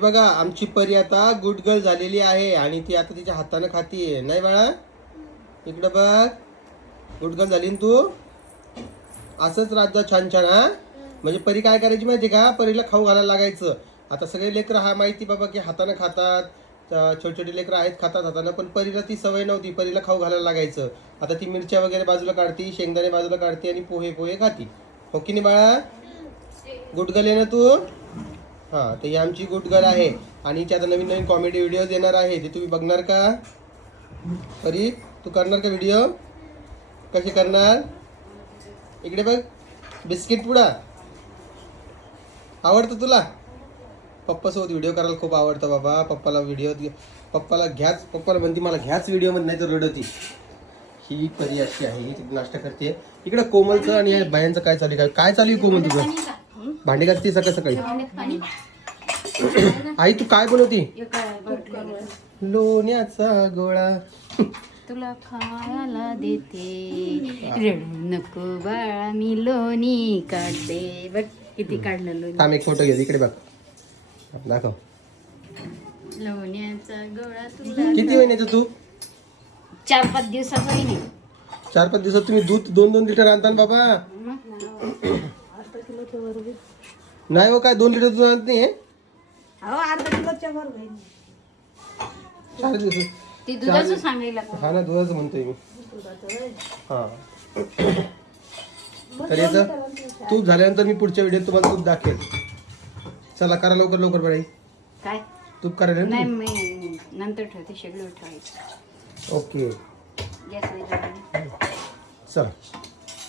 बघा आमची परी आता गुड गर्ल झालेली आहे आणि ती आता तिच्या हाताने खातीये नाही बाळा. इकडं बघ, गुड गर्ल झाली ना तू. असंच राज्य छान छान. हा म्हणजे परी काय करायची माहिती का, परीला खाऊ घालायला लागायचं. आता सगळे लेकरं हा माहिती बाबा की हाताने खातात, छोटे छोटे लेकरं आहेत खातात हाताने, पण परीला ती सवय नव्हती. परीला खाऊ घालायला लागायचं. आता ती मिरच्या वगैरे बाजूला काढती, शेंगदाणे बाजूला काढते आणि पोहे पोहे खाती. हो की नाही बाळा. गुड गर्ल आहे ना तू. हां, तर ही आमची गुड गर्ल आहे आणि हिचे आता नवीन नवीन कॉमेडी व्हिडिओज येणार आहे. ते तुम्ही बघणार का परी? तू करणार का व्हिडिओ? कसे करणार? इकडे बघ, बिस्किट पुडा आवडतं तुला? पप्पासोबत व्हिडिओ करायला खूप आवडतं बाबा. पप्पाला घ्याच, पप्पाला म्हणते मला घ्याच व्हिडिओमध्ये, नाही तर रडती. ही परी अशी आहे, ती नाश्ता करते. इकडे कोमलचं आणि या बायांचं काय चालू आहे? काय चालू आहे कोमल तुझं? भांडी घासते सकाळ सकाळी. आई तू काय बनवती? लोण्याचा गोळा तुला खायला देते, रडू नको बाळा मी लोणी काढते. बघ किती काढलं लोणी. थांब एक फोटो घे, इकडे बघ, दाखव. लोण्याचा गोळा तुला. किती महिन्याचं तू? 4-5 दिवसाचा नाही. 4-5 दिवसात तुम्ही दूध 2-2 लिटर आणता ना बाबा. नाही हो, काय 2 लिटर दूध आणत नाही. अर्धा किलोच्या वर होईल. 4 दिवस. ती दुधाचं सांगायला. हा ना, दुधाचं म्हणतोय मी. हा, तर याचं तूप झाल्यानंतर मी पुढच्या व्हिडिओत तुम्हाला तूप दाखवेल. चला करा लवकर लवकर बाई. काय तूप करायला नाही, मी नंतर ठेवते, शेगडीवर ठेवायचं. ओके गॅस नाही. चला.